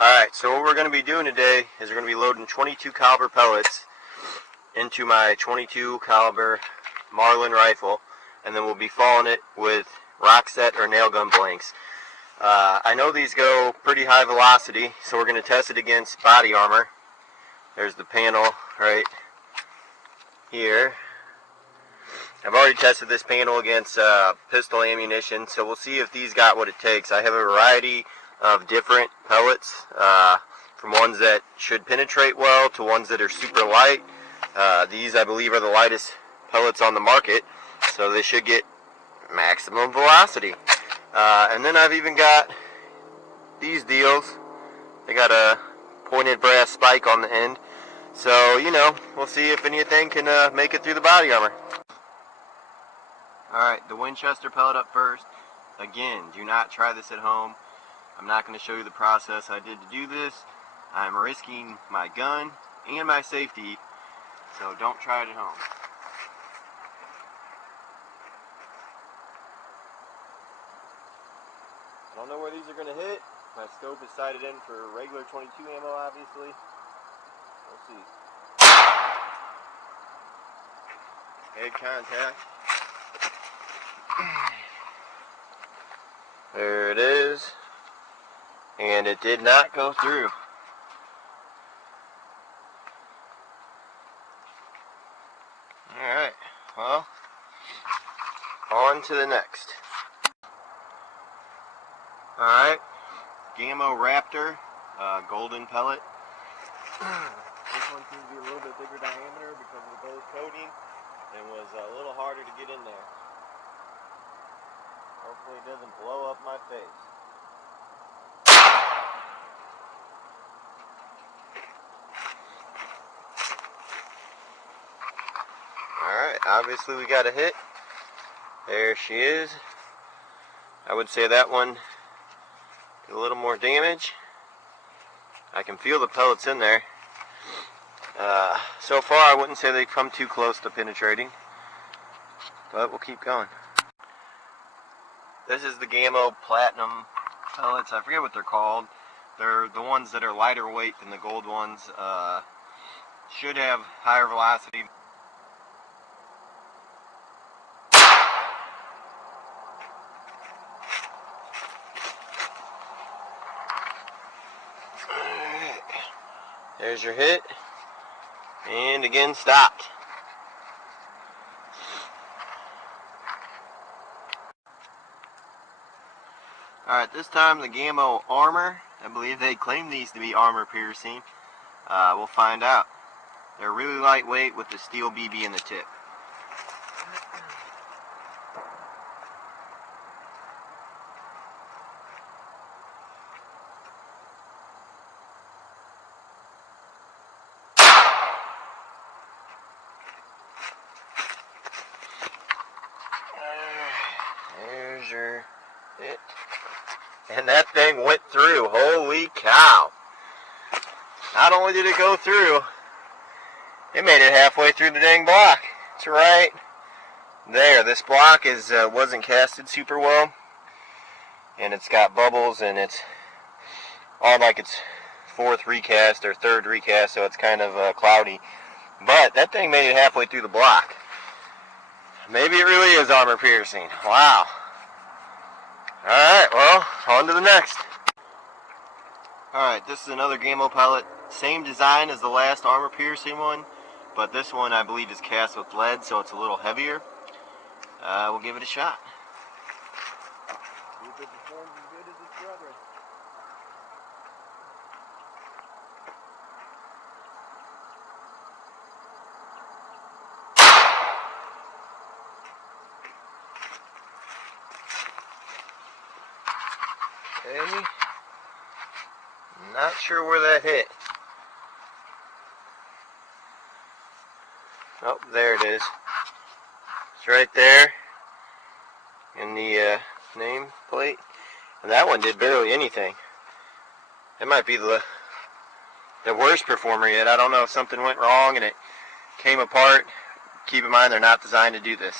Alright, so what we're going to be doing today is we're going to be loading 22 caliber pellets into my 22 caliber Marlin rifle, and then we'll be following it with rock set or nail gun blanks. I know these go pretty high velocity, so we're going to test it against body armor. There's the panel right here. I've already tested this panel against pistol ammunition, so we'll see if these got what it takes. I have a variety of different pellets, from ones that should penetrate well to ones that are super light. These, I believe, are the lightest pellets on the market, so they should get maximum velocity. And then I've even got these deals. They got a pointed brass spike on the end, so you know, we'll see if anything can make it through the body armor. Alright, the Winchester pellet up first. Again, do not try this at home. I'm not going to show you the process I did to do this. I'm risking my gun and my safety, so don't try it at home. I don't know where these are going to hit. My scope is sighted in for regular 22 ammo, obviously. We'll see. Head contact. There it is. And it did not go through. Alright, well, on to the next. Alright, Gammo Raptor, golden pellet. This one seems to be a little bit bigger diameter because of the gold coating and was a little harder to get in there. Hopefully it doesn't blow up my face. Alright, obviously we got a hit. There she is. I would say that one did a little more damage. I can feel the pellets in there. So far I wouldn't say they've come too close to penetrating, but we'll keep going. This is the Gammo Platinum pellets. I forget what they're called. They're the ones that are lighter weight than the gold ones. Should have higher velocity. Alright. There's your hit. And again stopped. Alright, this time the Gammo Armor. I believe they claim these to be armor piercing. We'll find out. They're really lightweight with the steel BB in the tip. There's your hit. And that thing went through. Holy cow. Not only did it go through, it made it halfway through the dang block. It's right there. This block wasn't casted super well, and it's got bubbles, and it's all like its fourth recast or third recast, so it's kind of cloudy. But that thing made it halfway through the block. Maybe it really is armor piercing. Wow. Alright, well, on to the next. Alright, this is another Gammo pellet. Same design as the last armor piercing one, but this one I believe is cast with lead, so it's a little heavier. We'll give it a shot. See if it performs as good as its brethren. Okay. Not sure where that hit. Oh, there it is. It's right there in the name plate. And that one did barely anything. It might be the worst performer yet. I don't know if something went wrong and it came apart. Keep in mind they're not designed to do this.